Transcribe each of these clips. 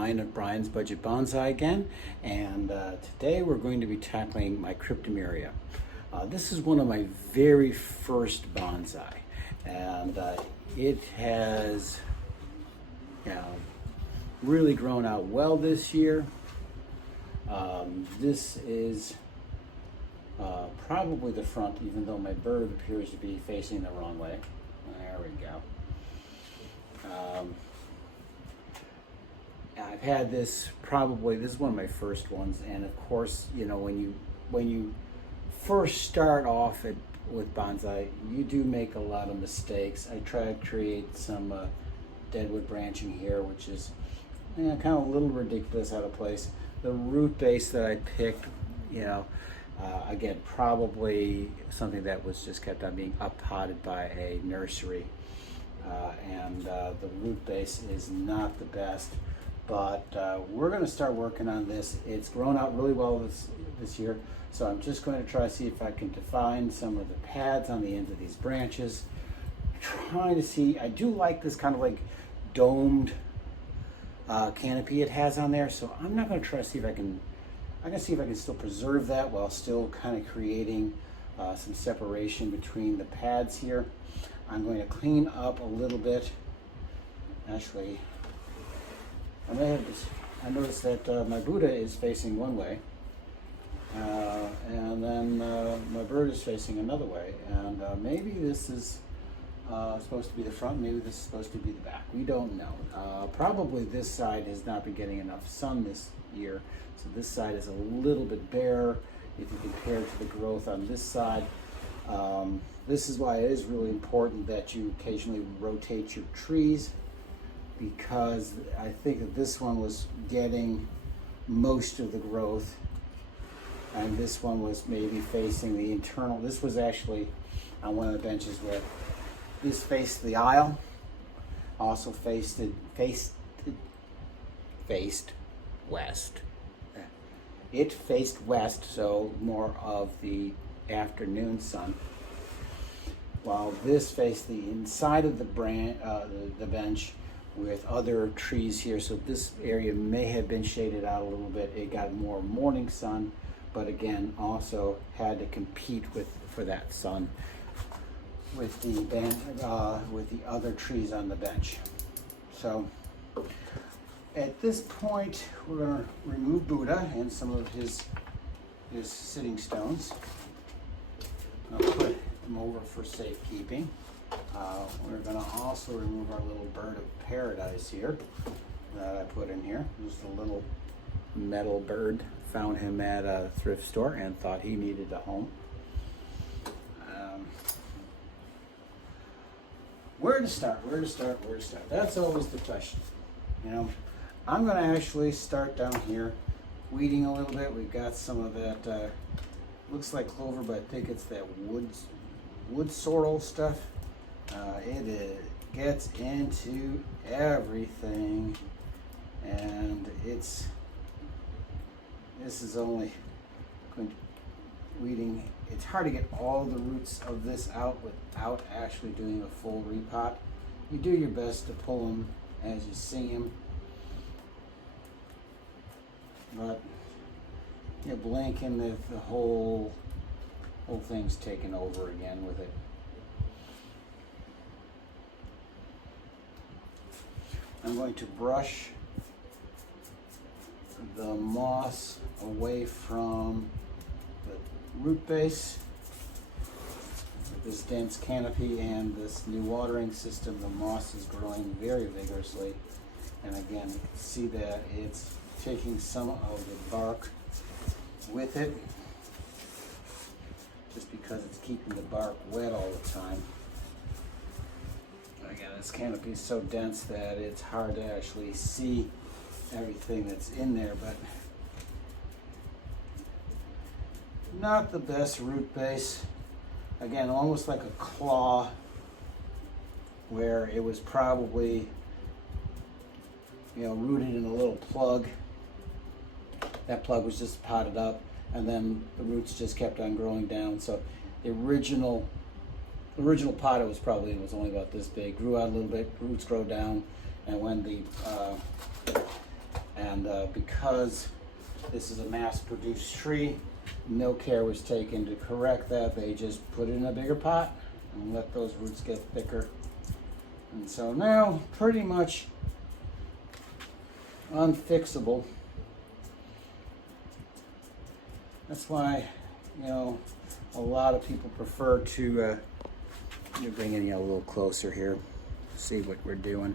Brian of Brian's Budget Bonsai again, and today we're going to be tackling my cryptomeria. This is one of my very first bonsai, and it has really grown out well this year. This is probably the front, even though my bird appears to be facing the wrong way. There we go. I've had this this is one of my first ones, and of course, when you first start off with bonsai, you do make a lot of mistakes. I try to create some deadwood branching here, which is kind of a little ridiculous, out of place. The root base that I picked, again, probably something that was just kept on being up-potted by a nursery. And the root base is not the best, but we're going to start working on this. It's grown out really well this year, so I'm just going to try to see if I can define some of the pads on the ends of these branches. Trying to see, I do like this kind of like domed canopy it has on there, so I'm not going to try to see if I can see if I can still preserve that while still kind of creating some separation between the pads here. I'm going to clean up a little bit. Actually, I noticed that my Buddha is facing one way, and then my bird is facing another way, and maybe this is supposed to be the front, maybe this is supposed to be the back. We don't know. Probably this side has not been getting enough sun this year, so this side is a little bit bare if you compare to the growth on this side. This is why it is really important that you occasionally rotate your trees, because I think that this one was getting most of the growth, and this one was maybe facing the internal. This was actually on one of the benches where this faced the aisle, also faced west. It faced west, so more of the afternoon sun, while this faced the inside of the bench with other trees here. So this area may have been shaded out a little bit. It got more morning sun, but again, also had to compete for that sun with the other trees on the bench. So at this point, we're going to remove Buddha and some of his sitting stones. I'll put them over for safekeeping. We're going to also remove our little bird of paradise here that I put in here. Just a little metal bird. Found him at a thrift store and thought he needed a home. Where to start? That's always the question. I'm going to actually start down here, weeding a little bit. We've got some of that, looks like clover, but I think it's that wood sorrel stuff. It gets into everything, and this is only weeding. It's hard to get all the roots of this out without actually doing a full repot. You do your best to pull them as you see them, but you blink and the whole thing's taken over again with it. I'm going to brush the moss away from the root base with this dense canopy and this new watering system. The moss is growing very vigorously, and again, you can see that it's taking some of the bark with it, just because it's keeping the bark wet all the time. Again, this canopy is so dense that it's hard to actually see everything that's in there, but not the best root base. Again, almost like a claw, where it was probably rooted in a little plug. That plug was just potted up, and then the roots just kept on growing down. So the original pot, it was only about this big, grew out a little bit, roots grow down, and when And because this is a mass-produced tree, no care was taken to correct that. They just put it in a bigger pot and let those roots get thicker. And so now, pretty much unfixable. That's why, you know, a lot of people prefer to, bring it a little closer here, see what we're doing.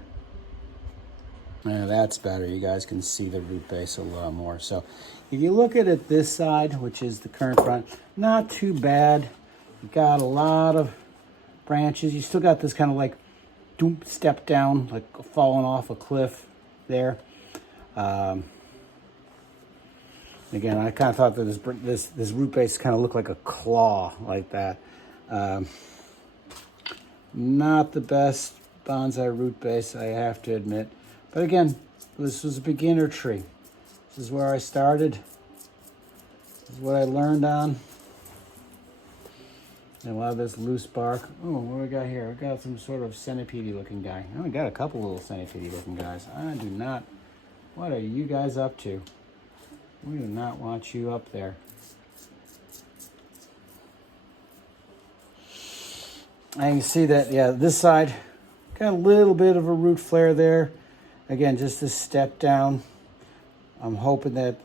That's better. You guys can see the root base a lot more. So if you look at it this side, which is the current front, not too bad. You've got a lot of branches. You still got this kind of like doop step down, like falling off a cliff there. Again, I kind of thought that this root base kind of looked like a claw, like that. Not the best bonsai root base, I have to admit. But again, this was a beginner tree. This is where I started. This is what I learned on. And a lot of this loose bark. Oh, what do we got here? We got some sort of centipede looking guy. Oh, we got a couple little centipede looking guys. I do not. What are you guys up to? We do not want you up there. And you can see that, yeah, this side got a little bit of a root flare there. Again, just a step down. I'm hoping that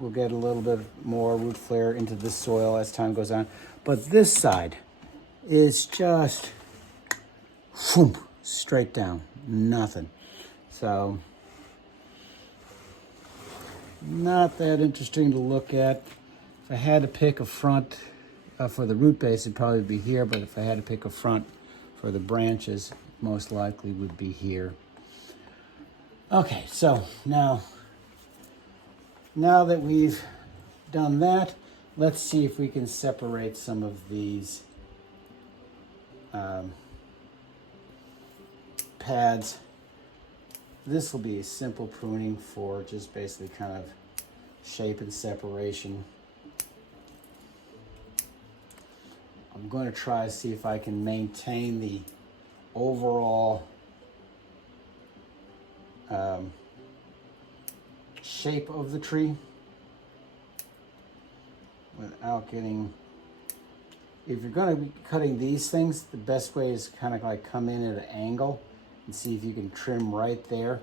we'll get a little bit more root flare into this soil as time goes on. But this side is just whoomp, straight down, nothing. So, not that interesting to look at. If I had to pick a front for the root base, it'd probably be here. But if I had to pick a front for the branches, most likely would be here. Okay, so now that we've done that, let's see if we can separate some of these pads. This will be a simple pruning for just basically kind of shape and separation. I'm going to try to see if I can maintain the overall shape of the tree without getting, if you're going to be cutting these things, the best way is kind of like come in at an angle and see if you can trim right there.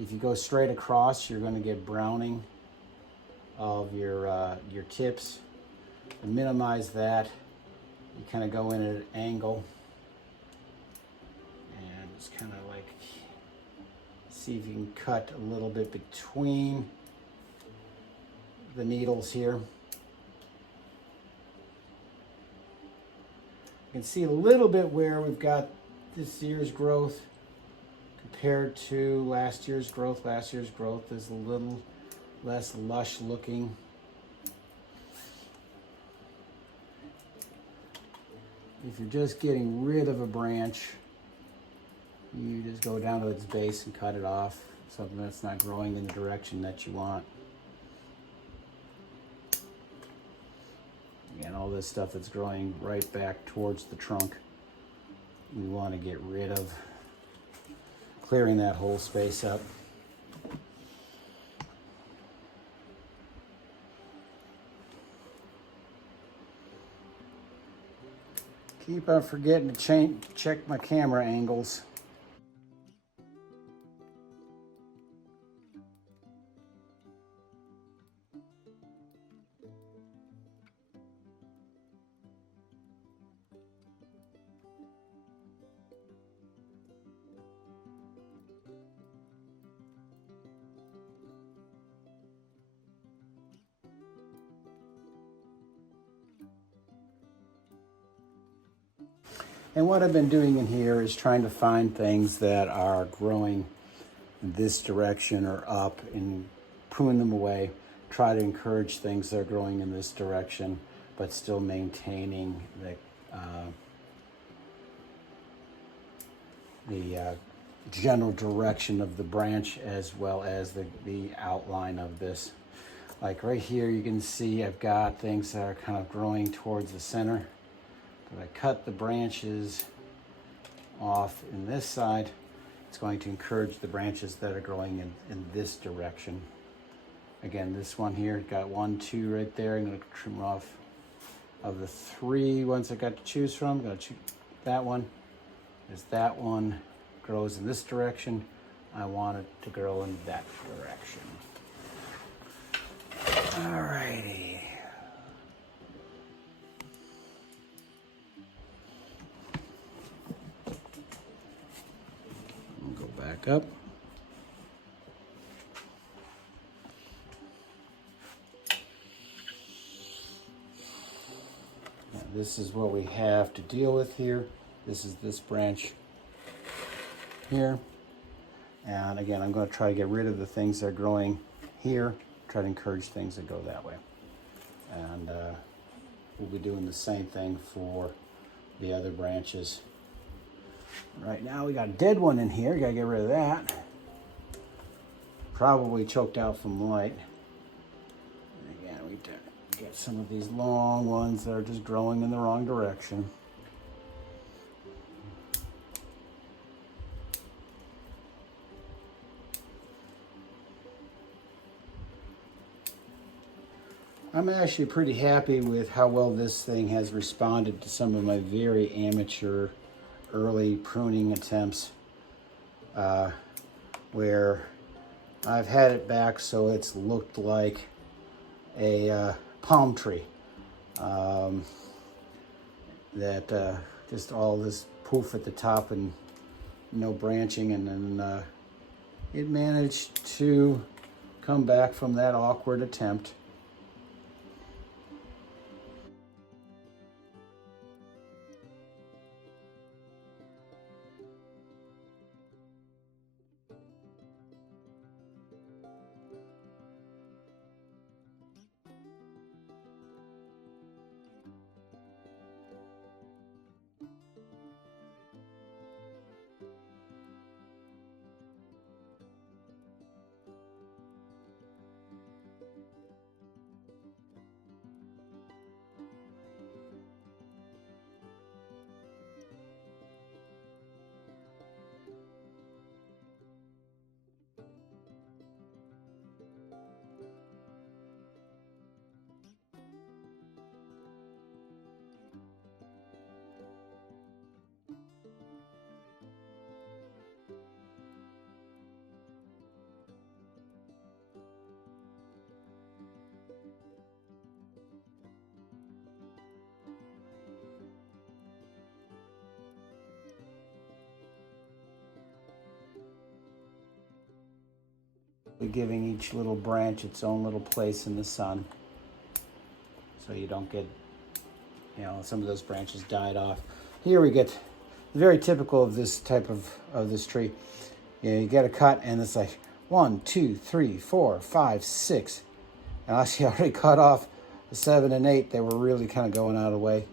If you go straight across, you're going to get browning of your tips. To minimize that, you kind of go in at an angle and just kind of like see if you can cut a little bit between the needles here. You can see a little bit where we've got this year's growth compared to last year's growth. Last year's growth is a little less lush looking. If you're just getting rid of a branch, you just go down to its base and cut it off, something that's not growing in the direction that you want. Again, all this stuff that's growing right back towards the trunk, we want to get rid of, clearing that whole space up. Keep on forgetting to check my camera angles. And what I've been doing in here is trying to find things that are growing in this direction or up and prune them away. Try to encourage things that are growing in this direction, but still maintaining the general direction of the branch as well as the outline of this. Like right here, you can see I've got things that are kind of growing towards the center. But I cut the branches off in this side It's going to encourage the branches that are growing in this direction. Again, this one here, got 1, 2 right there. I'm going to trim off of the 3 ones I got to choose from. I'm going to choose that one. There's that one, grows in this direction. I want it to grow in that direction. Alrighty. I'll go back up. Now, this is what we have to deal with here. This is this branch here. And again, I'm going to try to get rid of the things that are growing here, try to encourage things that go that way. And we'll be doing the same thing for the other branches. Right now we got a dead one in here, got to get rid of that. Probably choked out from light. And again, we get some of these long ones that are just growing in the wrong direction. I'm actually pretty happy with how well this thing has responded to some of my very amateur early pruning attempts, where I've had it back so it's looked like a palm tree. Just all this poof at the top and no branching, and then it managed to come back from that awkward attempt. Giving each little branch its own little place in the sun, so you don't get, some of those branches died off. Here we get very typical of this type of this tree. You get a cut and it's like 1, 2, 3, 4, 5, 6, and actually I already cut off the 7 and 8. They were really kind of going out of the way.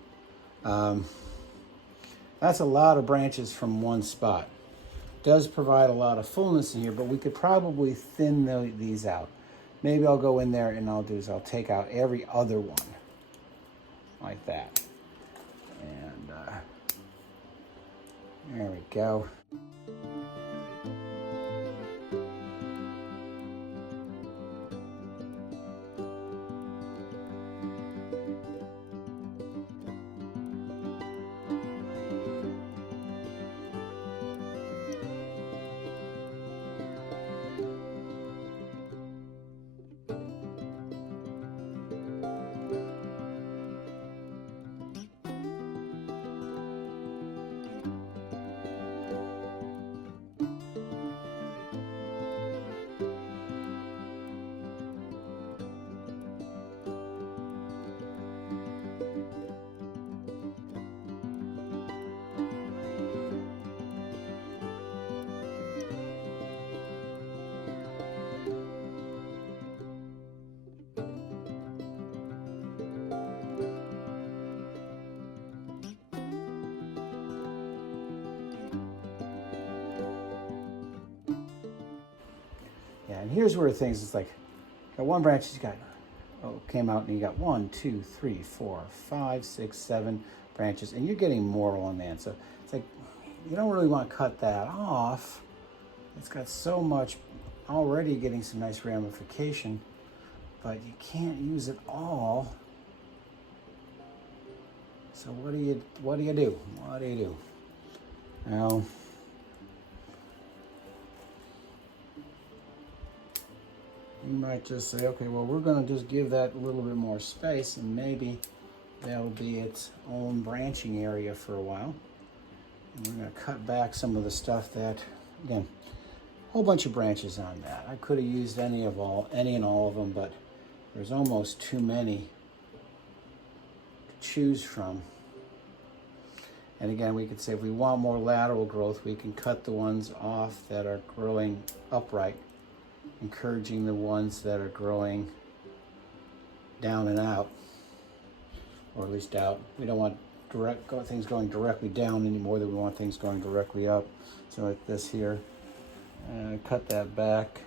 That's a lot of branches from one spot. Does provide a lot of fullness in here, but we could probably thin these out. Maybe I'll go in there and I'll take out every other one like that. And there we go. Yeah, and here's where things is like, got one branch, he's got, came out and you got 1, 2, 3, 4, 5, 6, 7 branches, and you're getting more on that. So it's like, you don't really want to cut that off, It's got so much already getting some nice ramification, but you can't use it all. So what do you do? What do you do? Now, you might just say, okay, well, we're going to just give that a little bit more space, and maybe that'll be its own branching area for a while. And we're going to cut back some of the stuff that, again, a whole bunch of branches on that. I could have used any and all of them, but there's almost too many to choose from. And again, we could say if we want more lateral growth, we can cut the ones off that are growing upright, encouraging the ones that are growing down and out, or at least out. We don't want things going directly down any more than we want things going directly up. So like this here, cut that back.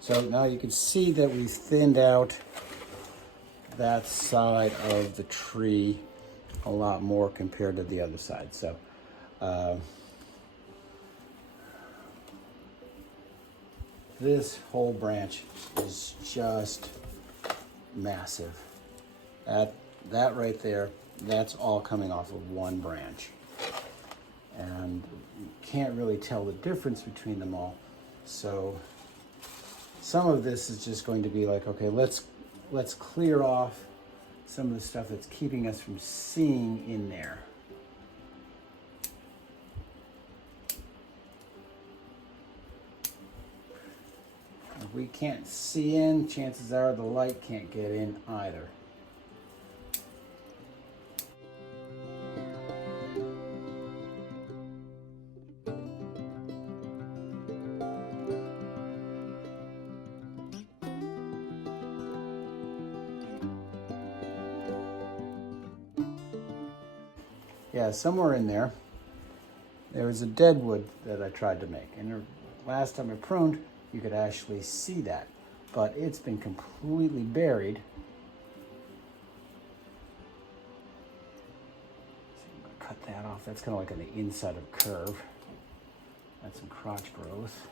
So now you can see that we thinned out that side of the tree a lot more compared to the other side. So this whole branch is just massive. That right there, that's all coming off of one branch. And you can't really tell the difference between them all. So some of this is just going to be like, okay, let's clear off some of the stuff that's keeping us from seeing in there. If we can't see in, chances are the light can't get in either. Yeah, somewhere in there was a dead wood that I tried to make. And last time I pruned, you could actually see that. But it's been completely buried. So I'm going to cut that off. That's kind of like on the inside of curve. That's some crotch growth.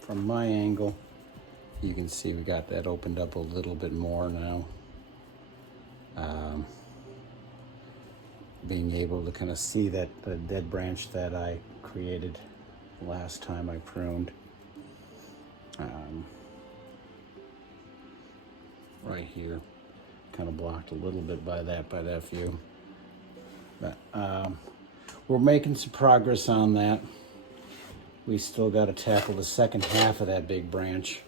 From my angle, you can see we got that opened up a little bit more now. Being able to kind of see that the dead branch that I created last time I pruned. Right here, kind of blocked a little bit by that view. But we're making some progress on that. We still got to tackle the second half of that big branch.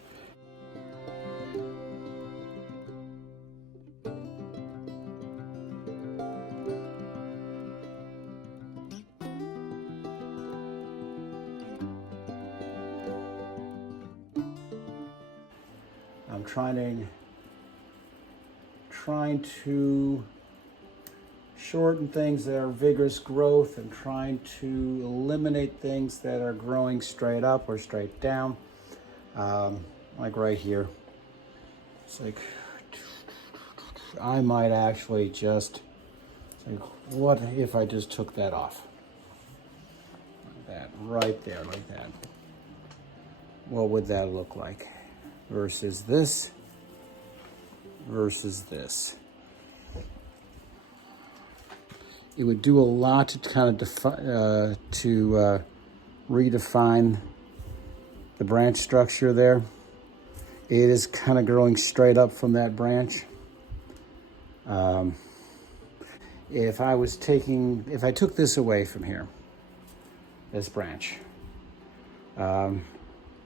I'm trying to shorten things that are vigorous growth and trying to eliminate things that are growing straight up or straight down. Like right here. It's like, I might actually just, like, what if I just took that off? That right there, like that. What would that look like? Versus this, versus this. It would do a lot to kind of redefine the branch structure there. It is kind of growing straight up from that branch. If I took this away from here, this branch,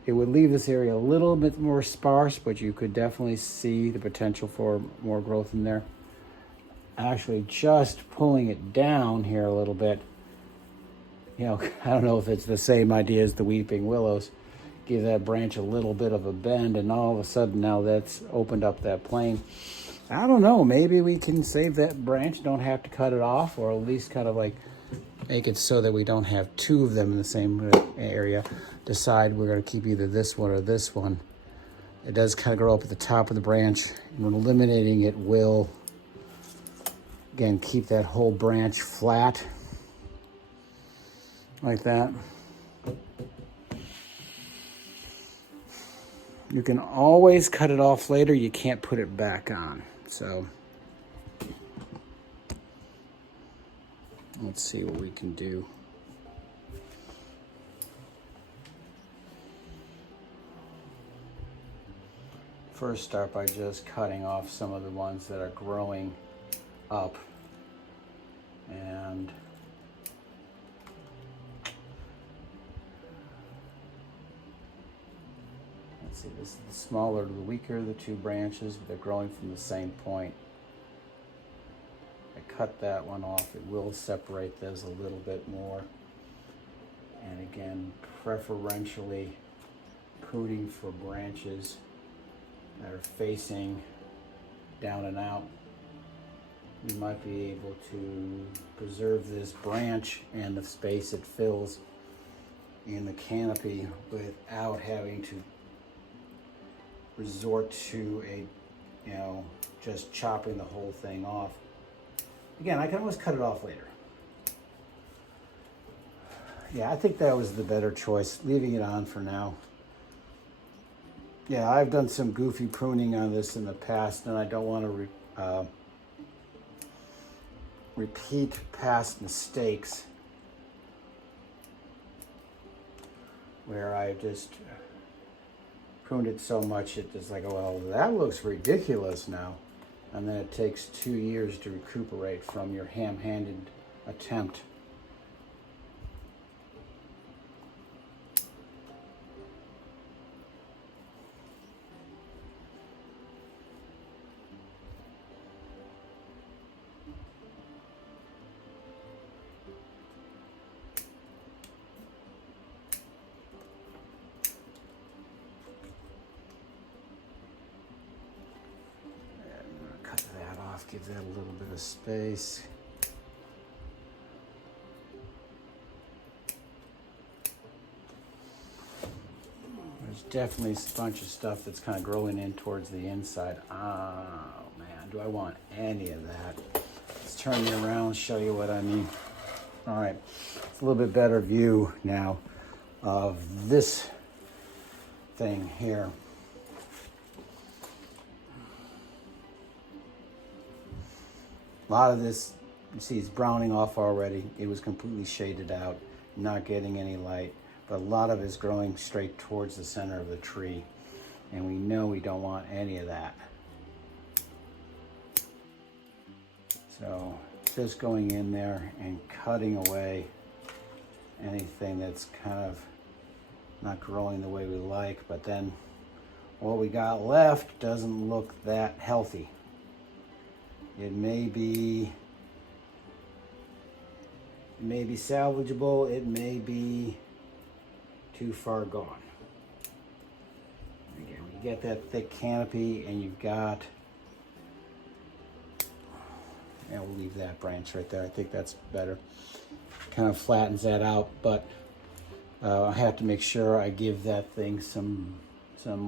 it would leave this area a little bit more sparse, but you could definitely see the potential for more growth in there. Actually, just pulling it down here a little bit, you know, I don't know if it's the same idea as the weeping willows. Give that branch a little bit of a bend, and all of a sudden now that's opened up that plane. I don't know, maybe we can save that branch, don't have to cut it off, or at least kind of like make it so that we don't have two of them in the same area. Decide we're going to keep either this one or this one. It does kind of grow up at the top of the branch. When eliminating it will, again, keep that whole branch flat like that. You can always cut it off later. You can't put it back on. So let's see what we can do. First, start by just cutting off some of the ones that are growing up. And let's see, this is the smaller, the weaker of the two branches, but they're growing from the same point. I cut that one off. It will separate those a little bit more. And again, preferentially pruning for branches that are facing down and out. You might be able to preserve this branch and the space it fills in the canopy without having to resort to just chopping the whole thing off. Again, I can always cut it off later. Yeah, I think that was the better choice, leaving it on for now. Yeah, I've done some goofy pruning on this in the past, and I don't want to repeat past mistakes where I just pruned it so much it just like, oh, well, that looks ridiculous now. And then it takes 2 years to recuperate from your ham-handed attempt. Give that a little bit of space. There's definitely a bunch of stuff that's kind of growing in towards the inside. Oh man, do I want any of that? Let's turn you around and show you what I mean. All right, it's a little bit better view now of this thing here. A lot of this, you see, it's browning off already. It was completely shaded out, not getting any light, but a lot of it is growing straight towards the center of the tree, and we know we don't want any of that. So just going in there and cutting away anything that's kind of not growing the way we like, but then what we got left doesn't look that healthy. It may be salvageable, it may be too far gone. Again, when you get that thick canopy and you've got, yeah, we'll leave that branch right there. I think that's better. Kind of flattens that out, but I have to make sure I give that thing some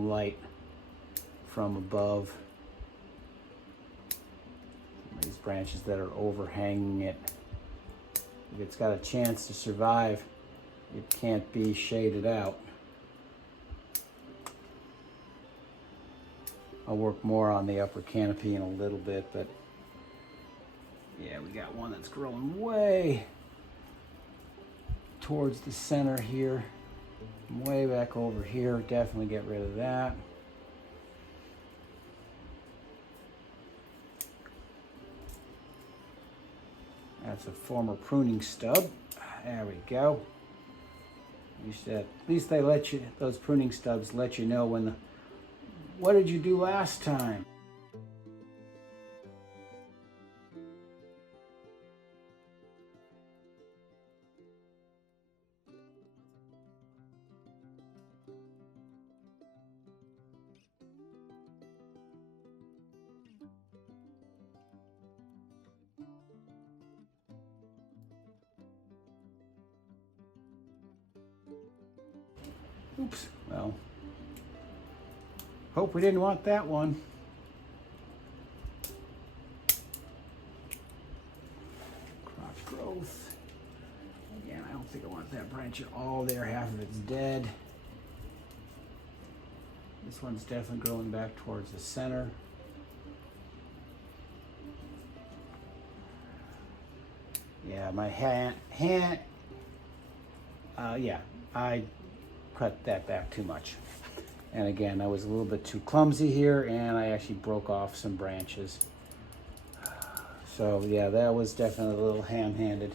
light from above. These branches that are overhanging it. If it's got a chance to survive, it can't be shaded out. I'll work more on the upper canopy in a little bit, but yeah, we got one that's growing way towards the center here. Way back over here, definitely get rid of that. That's a former pruning stub. There we go. At least they let you, those pruning stubs let you know when what did you do last time? Oops, well, hope we didn't want that one. Crop growth. Again, I don't think I want that branch at all there. Half of it's dead. This one's definitely growing back towards the center. Yeah, my yeah, I cut that back too much. And again, I was a little bit too clumsy here, and I actually broke off some branches. So yeah, that was definitely a little ham-handed.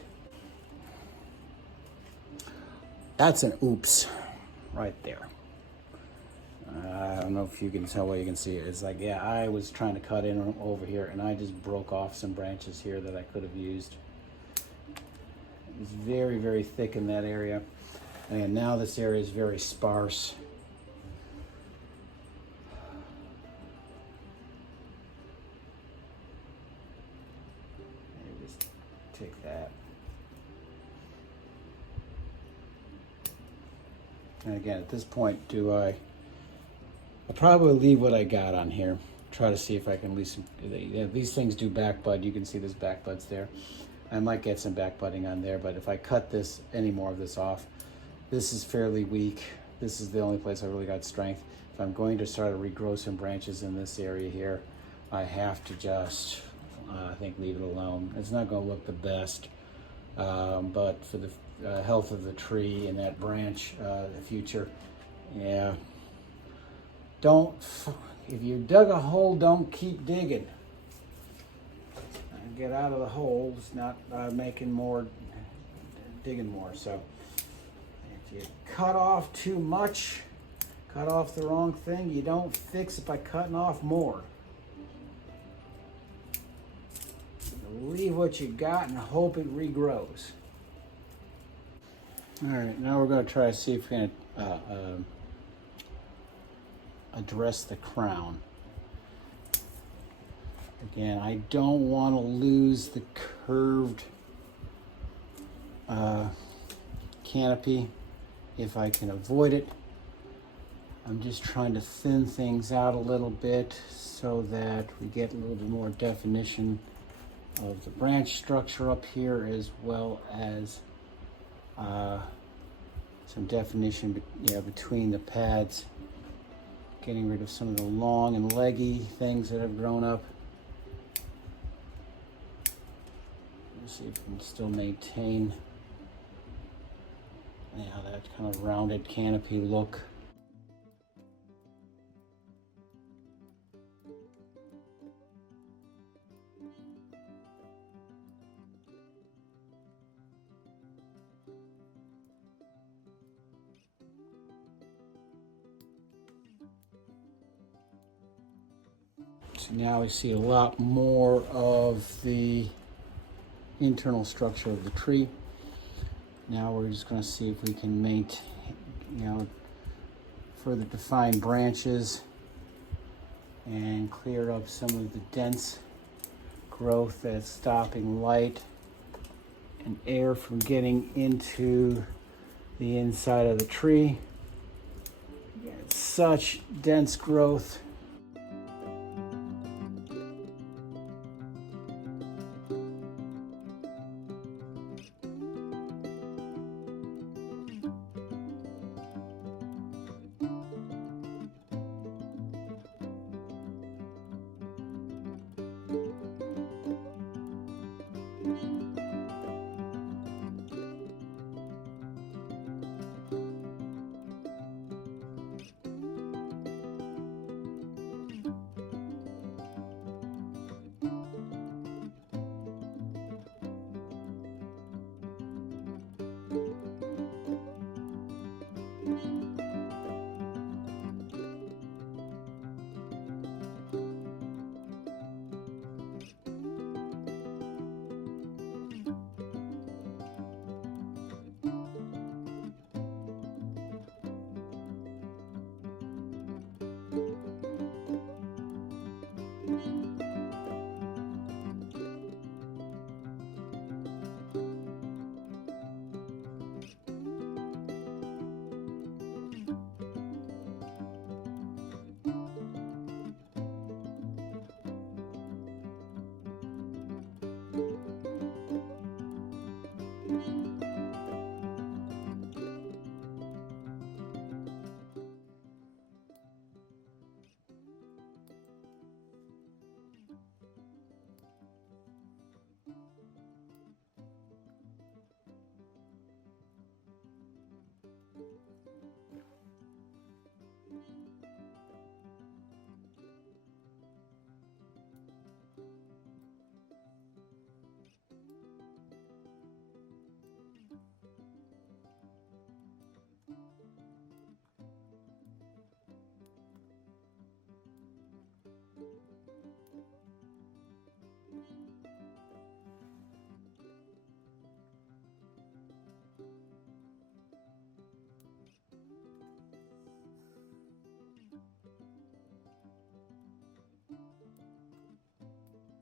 That's an oops right there. I don't know if you can tell what you can see it. It's like, yeah, I was trying to cut in over here, and I just broke off some branches here that I could have used. It's very, very thick in that area. And now this area is very sparse. Maybe just take that. And again, at this point, I'll probably leave what I got on here. Try to see if I can at least, these things do back bud. You can see there's back buds there. I might get some back budding on there, but if I cut this, any more of this off, this is fairly weak. This is the only place I really got strength. If I'm going to start to regrow some branches in this area here, I have to just, I think, leave it alone. It's not going to look the best, but for the health of the tree and that branch, the future, yeah. If you dug a hole, don't keep digging. Get out of the hole. It's not making more, digging more. So if you cut off too much, cut off the wrong thing, you don't fix it by cutting off more. Leave what you got and hope it regrows. All right, now we're going to try to see if we can address the crown. Again, I don't want to lose the curved canopy if I can avoid it. I'm just trying to thin things out a little bit so that we get a little bit more definition of the branch structure up here, as well as some definition between the pads, getting rid of some of the long and leggy things that have grown up. Let's see if we can still maintain that kind of rounded canopy look. So now we see a lot more of the internal structure of the tree. Now we're just going to see if we can maintain, further define branches and clear up some of the dense growth that's stopping light and air from getting into the inside of the tree. It's such dense growth.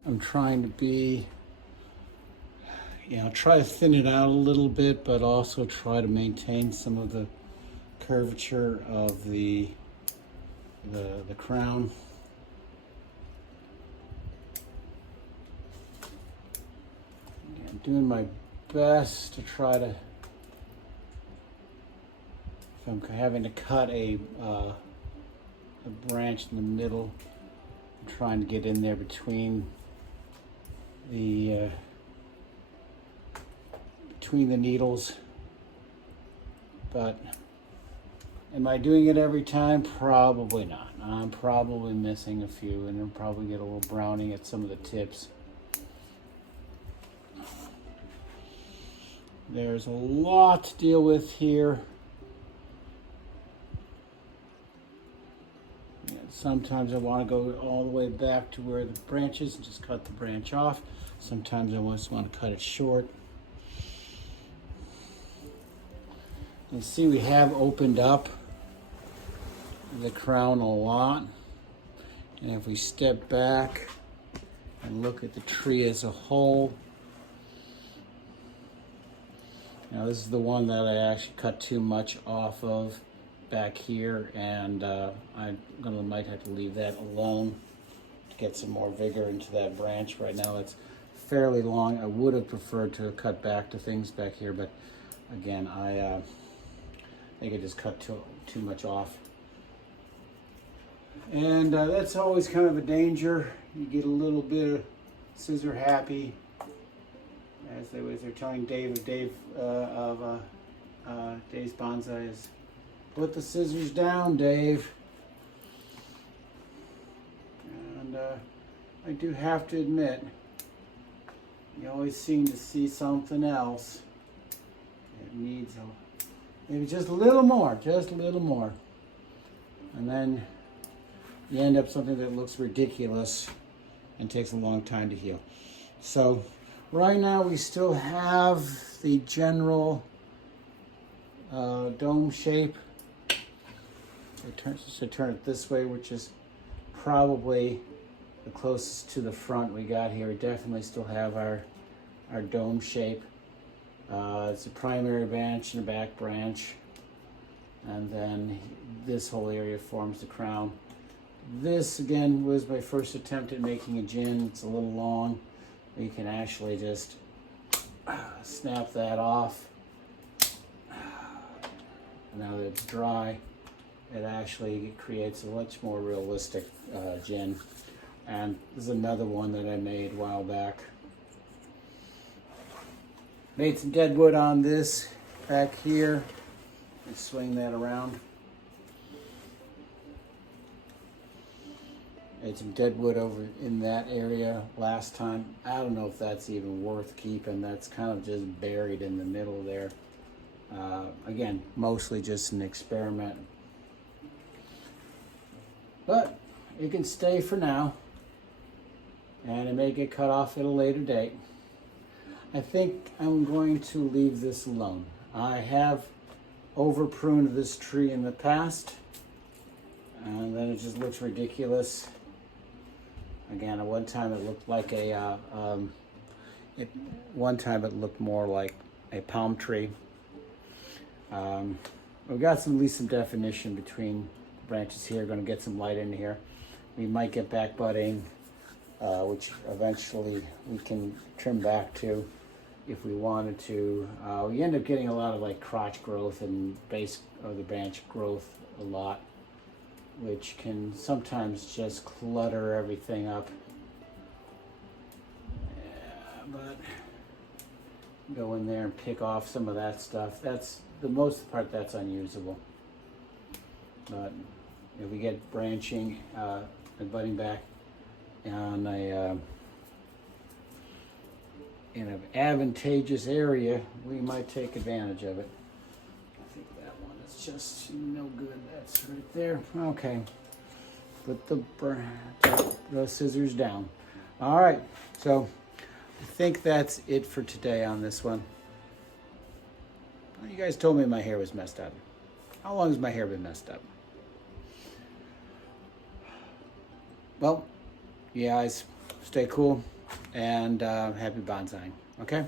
I'm trying to try to thin it out a little bit, but also try to maintain some of the curvature of the crown. I'm doing my best to try to, if I'm having to cut a branch in the middle, I'm trying to get in there between the needles. But am I doing it every time? Probably not. I'm probably missing a few, and I'll probably get a little browning at some of the tips. There's a lot to deal with here. Sometimes I want to go all the way back to where the branch is and just cut the branch off. Sometimes I just want to cut it short. You see we have opened up the crown a lot. And if we step back and look at the tree as a whole, now this is the one that I actually cut too much off of back here, and might have to leave that alone to get some more vigor into that branch. Right now it's fairly long. I would have preferred to cut back to things back here, but again, I think I just cut too much off. And that's always kind of a danger. You get a little bit of scissor happy, as they're telling Dave of Dave's Bonsai is, put the scissors down, Dave. And I do have to admit, you always seem to see something else. It needs maybe just a little more, And then you end up something that looks ridiculous and takes a long time to heal. So right now we still have the general dome shape. So turn it this way, which is probably the closest to the front we got here. We definitely still have our dome shape. It's a primary branch and a back branch. And then this whole area forms the crown. This, again, was my first attempt at making a gin. It's a little long. You can actually just snap that off. Now that it's dry, it actually creates a much more realistic gin. And this is another one that I made a while back. Made some dead wood on this back here. Let's swing that around. Made some dead wood over in that area last time. I don't know if that's even worth keeping. That's kind of just buried in the middle there. Again, mostly just an experiment. But it can stay for now. And it may get cut off at a later date. I think I'm going to leave this alone. I have over pruned this tree in the past. And then it just looks ridiculous. Again, at one time it looked like one time it looked more like a palm tree. We've got at least some definition between branches here. Going to get some light in here. We might get back budding, which eventually we can trim back to if we wanted to. We end up getting a lot of like crotch growth and base of the branch growth a lot, which can sometimes just clutter everything up. Yeah, but go in there and pick off some of that stuff. That's the most part that's unusable. But if we get branching and budding back on in an advantageous area, we might take advantage of it. I think that one is just no good. That's right there. Okay. Put the scissors down. All right. So I think that's it for today on this one. Well, you guys told me my hair was messed up. How long has my hair been messed up? Well, you guys stay cool and happy bonsaiing. Okay?